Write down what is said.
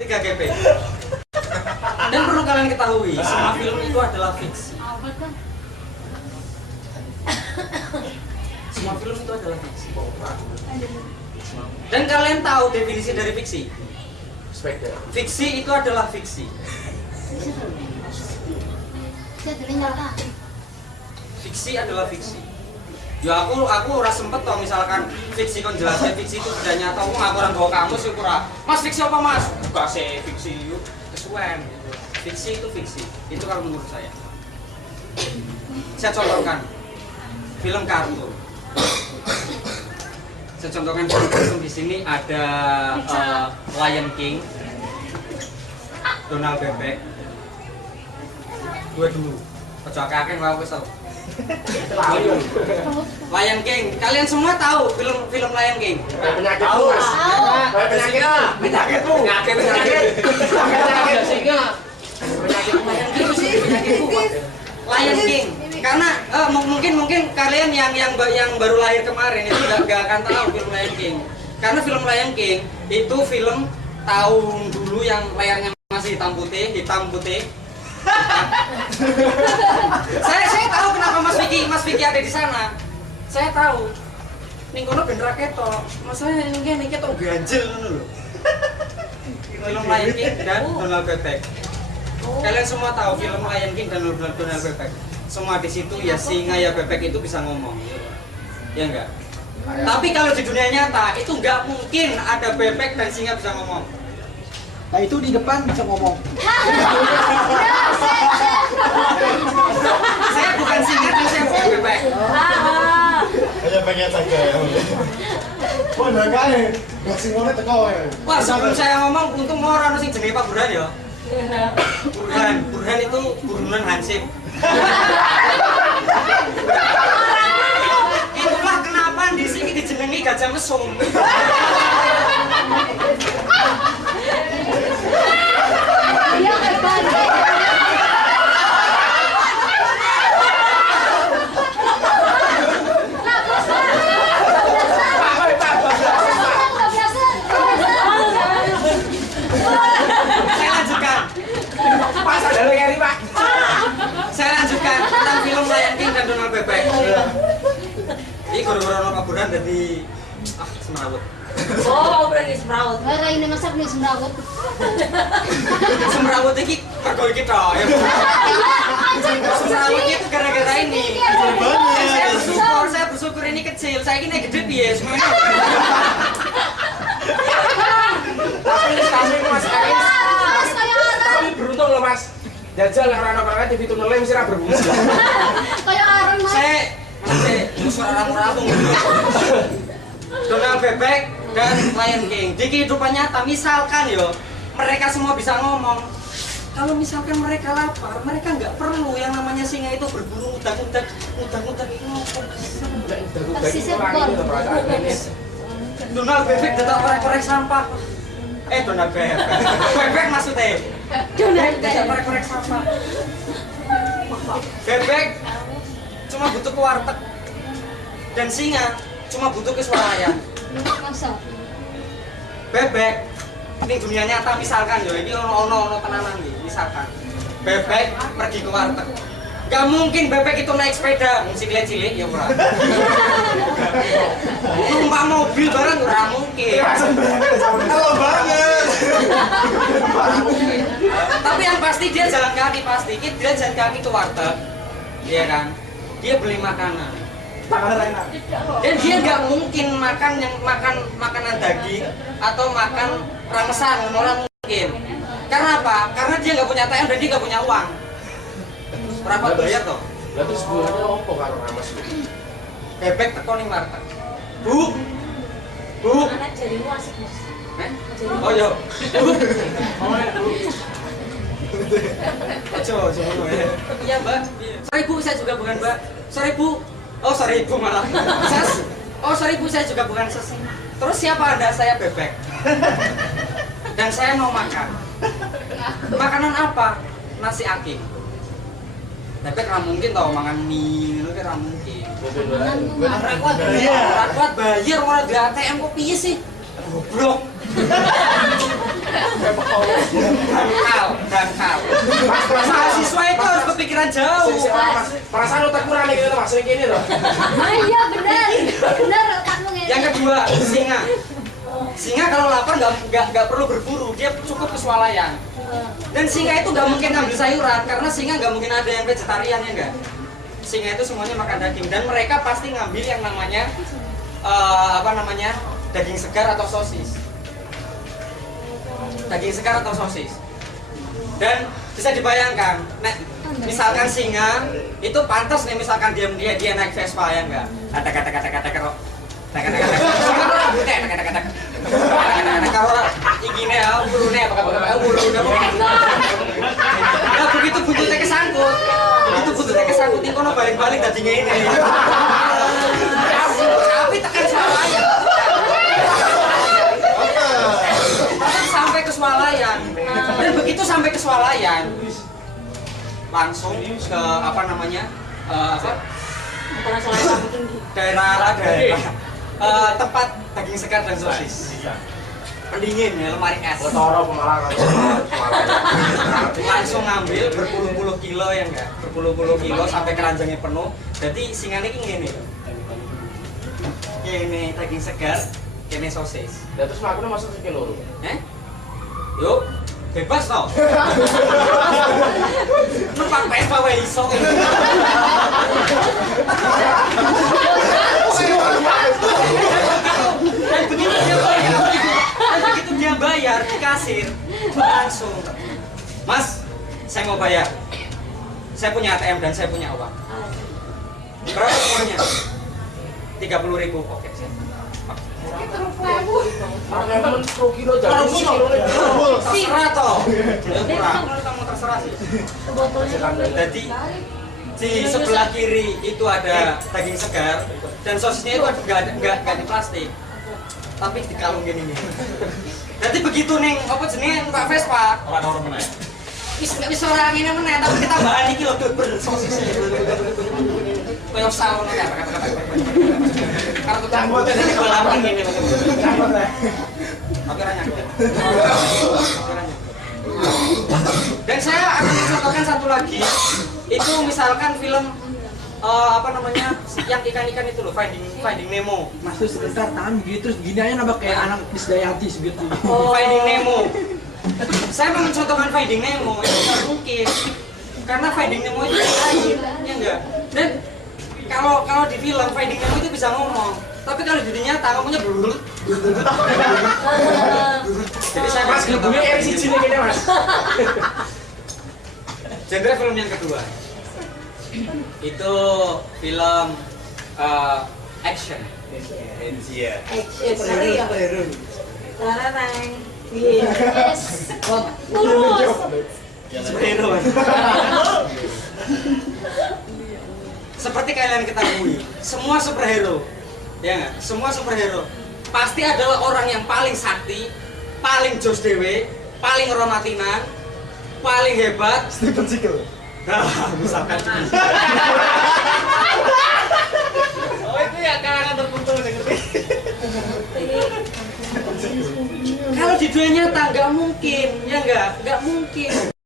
3GP. Dan perlu kalian ketahui, semua film itu adalah fiksi. Semua film itu adalah fiksi. Dan kalian tahu definisi dari fiksi? Fiksi itu adalah fiksi. Fiksi adalah fiksi. Ya aku ora sempet toh misalkan fiksi kon jelasnya fiksi itu tidak nyata. Aku ngaku orang bawa kamus sih ora. Mas fiksi apa Mas? Enggak sih fiksi yuk kesuwen gitu. Fiksi itu fiksi. Itu kalau menurut saya. Saya contohkan film kartun. Saya contohkan film kartun di sini ada Lion King, Donald Bebek. Gue dulu. Kecakakan mau kesel. Lion King, kalian semua tahu film Lion King? Tahu Mas. Penyakitmu. Lion King. Karena mungkin kalian yang baru lahir kemarin itu nggak akan tahu film Lion King. Karena film Lion King itu film tahun dulu yang layarnya masih hitam putih. Saya tahu kenapa Mas Vicky ada di sana. Saya tahu. Ning kono ben ra ketok. Masalahnya niki ketok ganjel ngono lho. Film Lion King dan Donald Bebek. Kalian semua tahu film Lion King dan Donald Bebek. Semua di situ ya singa ya bebek itu bisa ngomong. Ya enggak? Tapi kalau di dunia nyata itu enggak mungkin ada bebek dan singa bisa ngomong. Nah itu di depan bisa ngomong. Saya bukan singa dan saya bukan bebek. Hanya pengen saja ya. Wah, udah kaya. Gak sih ngomongnya teko ya. Wah, sebelum saya ngomong untung mau orang sing jenenge Pak Burhan ya. Burhan itu burunan Hansip. Itulah kenapa di sini dijenengi gajah mesum. Dia hebat. Saya lanjutkan tentang film Lion King dan Donald Bebek. Ini gara-gara Pak Burhan jadi semerawut. Oh, berani semrawut. Ora ini masak nih semrawut. Semerawut iki mergo iki tok ya. Semerawut itu gara-gara ini. Saya bersyukur ini kecil. Saya ini gede piye semuanya. Tapi kami Mas Aris. Tapi beruntung loh Mas. Jajal orang-orang TV tunnelnya mesti berbunyi. Kayak areng Mas. Saya musuh orang-orang. Donald Bebek dan Lion King. Di kehidupan nyata misalkan yo mereka semua bisa ngomong. Kalau misalkan mereka lapar, mereka nggak perlu yang namanya singa itu berburu udak-udak itu ngomong. Donald Bebek tetap korek-korek sampah. Donald Bebek. Bebek maksudnya. Donald Tidak korek-korek sampah. Bebek cuma butuh ke warteg. Dan singa cuma butuh ke swalayan. Masa? Bebek ini dunia nyata misalkan yo ini ono tenanan nih misalkan bebek pergi ke warteg gak mungkin bebek itu naik sepeda mesti cilik ya ora numpak mobil bareng ora mungkin Halo banget. tapi yang pasti dia jalan kaki dia jalan kaki ke warteg iya kan dia beli makanan dan dia nggak mungkin makan makanan daging atau makan ramesan, orang mungkin. Karena apa? Karena dia nggak punya ATM dan dia nggak punya uang. Berapa bayar toh? Lalu sebulannya opo karo rames? Bebek teko ning warteg. Bu. Anak jarimu asik Mas. Oh iya. Bu. Ojo ngono ya. Iya, Mbak. Sorry Bu, saya juga bukan Mbak. Sorry Bu. Oh, sorry Bu malah. Sorry Bu, saya juga bukan ses. Terus siapa Anda? Saya bebek. Dan saya mau makan. Makanan apa? Nasi aking. Bebek nggak mungkin tau makan mie, itu nggak mungkin. Rakwat bayar orang di ATM kok piye sih? Goblok. Dangkal. Mahasiswa itu harus berpikiran jauh. Mas, perasaan otak kurang nih gitu mas, ini loh. Ah iya benar. Benar otakmu ngene. Yang kedua, singa. Singa kalau lapar nggak perlu berburu, dia cukup kesualayan. Dan singa itu nggak mungkin ngambil sayuran karena singa nggak mungkin ada yang vegetarian ya nggak. Singa itu semuanya makan daging dan mereka pasti ngambil yang namanya daging segar atau sosis. Daging segar atau sosis. Dan bisa dibayangkan, misalkan singa itu pantas nih misalkan dia naik Vespa ya enggak. Kalau ingine ya ulune nah begitu buntutnya kesangkut. Begitu buntutnya kesangkut ini kono balik-balik dadi ngene. Tapi tekan swalayan. Sampai ke swalayan. Dan begitu sampai ke swalayan langsung ke daerah tempat daging segar dan sosis. Pendingin ya, lemari es. Toro Pemalang. Langsung ngambil berpuluh-puluh kilo ya enggak? Berpuluh-puluh kilo sampai keranjangnya penuh. Jadi singa ini ngene. Ini daging segar, ini sosis. Dan terus mlakunya masuk sekilo. Yuk, bebas toh. Numpak Vespa wae iso. Dan begitu dia bayar di kasir langsung, Mas, saya mau bayar. Saya punya ATM dan saya punya uang. Berapa uangnya? 30.000. Oke, saya. Karena 10 kilo jadi sekilo nih. Terserah toh. Kamu terserah sih. Jadi di sebelah kiri itu ada daging segar dan sosisnya itu nggak di plastik, tapi di kalung gini nih. Jadi begitu nih, apa jenenge Pak Vespa? Orang meneh. Nggak bisa orang ini meneh, tapi kita bahan iki lho sosisnya. Kayak sawo nih apa kata. Karena tuh campur ini balapan gini. Campur lah. Tapi ranya. Dan saya akan mencontohkan satu lagi. Itu misalkan film yang ikan-ikan itu loh, Finding Nemo. Mas tuh sebentar tahan gitu terus gini aja nambah kayak anak Krisdayanti segitu. Finding Nemo. Saya mau mencontohkan Finding Nemo itu nggak mungkin karena Finding Nemo itu lain, ya enggak. Dan kalau di film Finding Nemo itu bisa ngomong, tapi kalau di dunia nyata ngomongnya blulut. Jadi saya Mas gedungnya RCG nih kayaknya mas. genre film yang kedua itu film action. Iya. Seri ya. Tararang. Yes. Lurus. Superhero. Seperti kalian ketahui, semua superhero, ya nggak? Semua superhero pasti adalah orang yang paling sakti, paling jos dewe, paling romatinan, paling hebat. Stephen Seagal. Nah, misalkan. Oh itu ya kalangan tertentu ngerti. Kalau di dunia nyata nggak mungkin, ya nggak mungkin.